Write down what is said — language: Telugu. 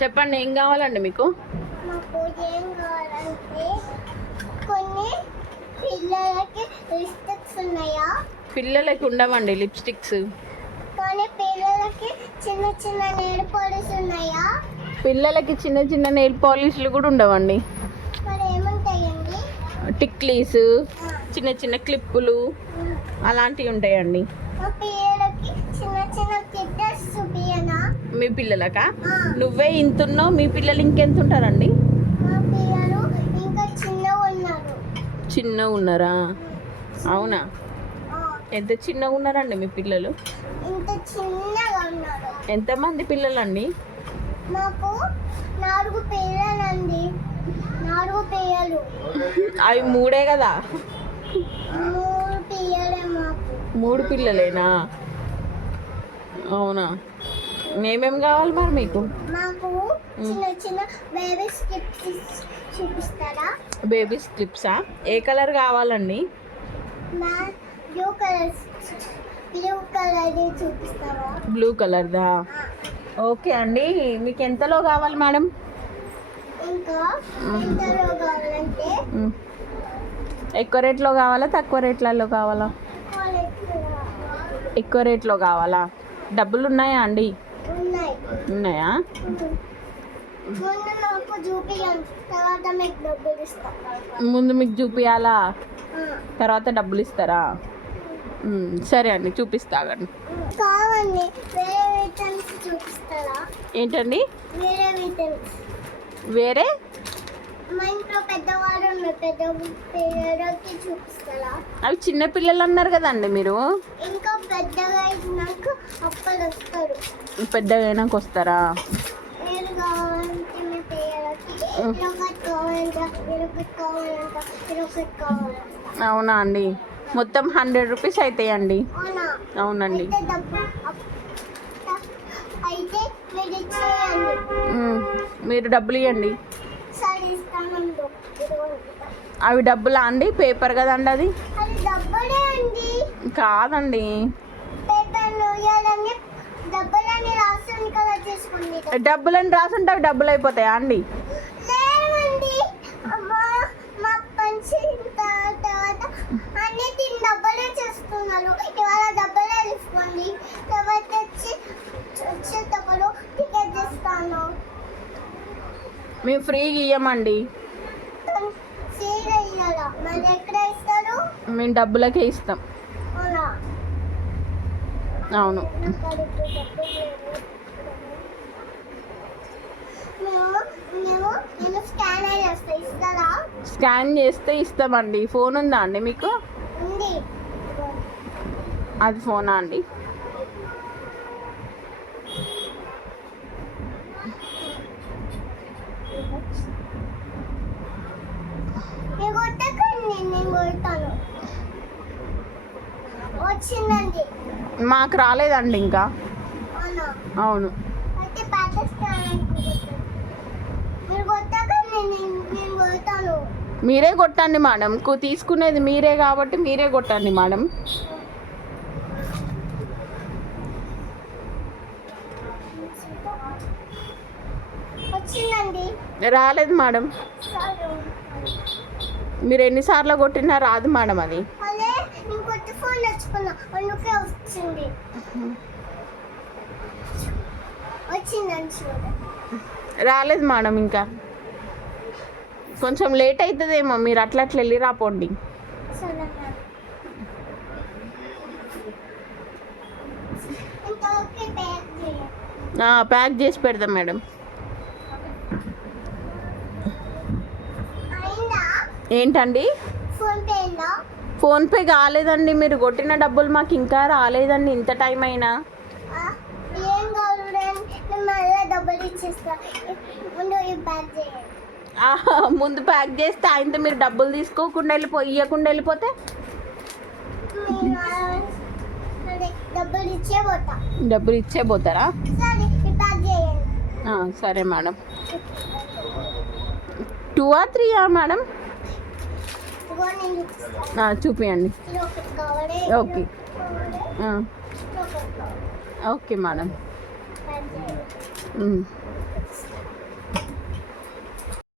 చెప్పండి, ఏం కావాలండి మీకు? మాకు ఏం కావాలంటే కొన్ని పిల్లలకి లిప్స్టిక్స్ ఉన్నాయా? పిల్లలకి ఉండవండి లిప్స్టిక్స్. కానీ పిల్లలకి చిన్న చిన్న నెయిల్ పాలిష్ ఉన్నాయా? పిల్లలకి చిన్న చిన్న నెయిల్ పాలిష్లు కూడా ఉండవండి. మరి ఏముంటాయండి? టిక్లీస్, చిన్న చిన్న క్లిప్పులు అలాంటివి ఉంటాయండి. మా పిల్లలకి చిన్న చిన్న కిట్టర్స్ చూపియనా? మీ పిల్లలకా? నువ్వే ఇంతున్నావు, మీ పిల్లలు ఇంకెంత ఉంటారండి? మా పిల్లలు ఇంకా చిన్నగా ఉన్నారు. చిన్నగా ఉన్నారా? అవునా? ఎంత చిన్నగా ఉన్నారండి మీ పిల్లలు? ఇంత చిన్నగా ఉన్నారు. ఎంతమంది పిల్లలండి? మాకు 4 పిల్లలండి. 4 పిల్లలు. అవి 3 కదా? 3 పిల్లలే మాకు. 3 పిల్లలేనా? అవునా? ఏమేమి కావాలి మరి మీకు? మాకు చిన్న చిన్న బేబీ స్ట్రిప్స్ చూపిస్తారా? బేబీ స్ట్రిప్సా? ఏ కలర్ కావాలండి? బ్లూ కలర్ చూపిస్తారా? బ్లూ కలర్దా? ఓకే అండి. మీకు ఎంతలో కావాలి మేడం? ఇంకా ఎంతలో కావాలంటే ఎక్కువ రేట్లో కావాలా, తక్కువ రేట్లలో కావాలా? ఎక్కువ రేట్లో కావాలా? డబ్బులు ఉన్నాయా అండి? ఉన్నాయా? ముందు నాకు చూపియండి, తర్వాత మీకు డబ్బులు ఇస్తా. ముందు మీకు చూపియాలా, తర్వాత డబ్బులు ఇస్తారా? సరే అండి, చూపిస్తాగండి. కావండి, వేరే విటమిన్స్ చూపిస్తారా? ఏంటండి? వేరే విటమిన్స్. వేరే? మా ఇంట్లో పెద్దవాళ్ళు ఉన్నారు, పెద్ద పిల్లలకి చూపిస్తారా? అవి చిన్న పిల్లలు అన్నారు కదండి మీరు. ఇంకా పెద్దగా అయినాక అప్పుడు వస్తారు. పెద్దగా అయినాక వస్తారా? ఏది కావాలంటే మీ పిల్లలకి ఇరొకటి కావాలంట, ఇరొకటి కావాలంట, ఇరొకటి కావాలంట. అవునా అండి? మొత్తం 100 రూపీస్ అవుతాయండి. అవునా? అవునండి. అయితే అయితే మీరు ఇచ్చేయండి. మీరు డబ్బులు ఇవ్వండి. సరే ఇస్తానండి. అవి డబ్బులా అండి? పేపర్ కదండి అది. అది డబ్బులే అండి. కాదండి, పేపర్ ఇవ్వాలని డబ్బులని రాస్తుంది కదా, చేసుకోండి. డబ్బులని రాసుంటే అవి డబ్బులు అయిపోతాయా అండి? లేవండి, మా పంచి తర్వాత అన్నిటి డబ్బులే చేస్తున్నారు. ఇవాళ డబ్బులే తీసుకోండి, తర్వాత వచ్చేటప్పుడు టికెట్ ఇస్తాను. మేము ఫ్రీగా ఇవ్వమండి. ఫ్రీగా ఇవ్వాలా? మరి ఎక్కడ ఇస్తారు? మేము డబ్బులకే ఇస్తాం. అవునా? అవును. నేను స్కాన్ చేస్తా, ఇస్తారా? స్కాన్ చేస్తే ఇస్తామండి. ఫోన్ ఉందా అండి మీకు? ఉంది. అది ఫోనా అండి? నేను కొట్టకండి, నేను కొడతాను. వచ్చిందండి. మాకు రాలేదండి ఇంకా. అవునా? అవును. అయితే పాకిస్తాన్ మీరు కొట్టకండి, నేను కొడతాను. మీరే కొట్టండి మేడం. తీసుకునేది మీరే కాబట్టి మీరే కొట్టండి మేడం. వచ్చిందండి. రాలేదు మేడం. మీరు ఎన్నిసార్లు కొట్టినా రాదు మేడం అది. అదే నేను కొత్త ఫోన్ తెచ్చుకున్నా, అందుకే వచ్చింది. వచ్చిందండి చూడండి. రాలేదు మేడం ఇంకా. కొంచెం లేట్ అవుతుందేమో, మీరు అట్లా వెళ్ళి రాపోండి. సరే మేడం. ఇంకా ఓకే, ప్యాక్ చేయండి. ప్యాక్ చేసి పెడదాం మేడం. అయిందా? ఏంటండి? ఫోన్పే అయిందా? ఫోన్పే కాలేదండి. మీరు కొట్టిన డబ్బులు మాకు ఇంకా రాలేదండి, ఇంత టైం అయినా. ఏం కావాలి, నేను మళ్ళీ డబ్బులు ఇచ్చేస్తా. ముందు ప్యాక్ చేయండి. ముందు ప్యాక్ చేస్తే ఆయనతో మీరు డబ్బులు తీసుకోకుండా ఇవ్వకుండా వెళ్ళిపోతే డబ్బులు ఇచ్చే పోతా. డబ్బులు ఇచ్చే పోతారా? సరే, ప్యాక్ చేయండి. సరే మేడం. 2 or 3 madam? చూపియండి. ఓకే. Okay madam.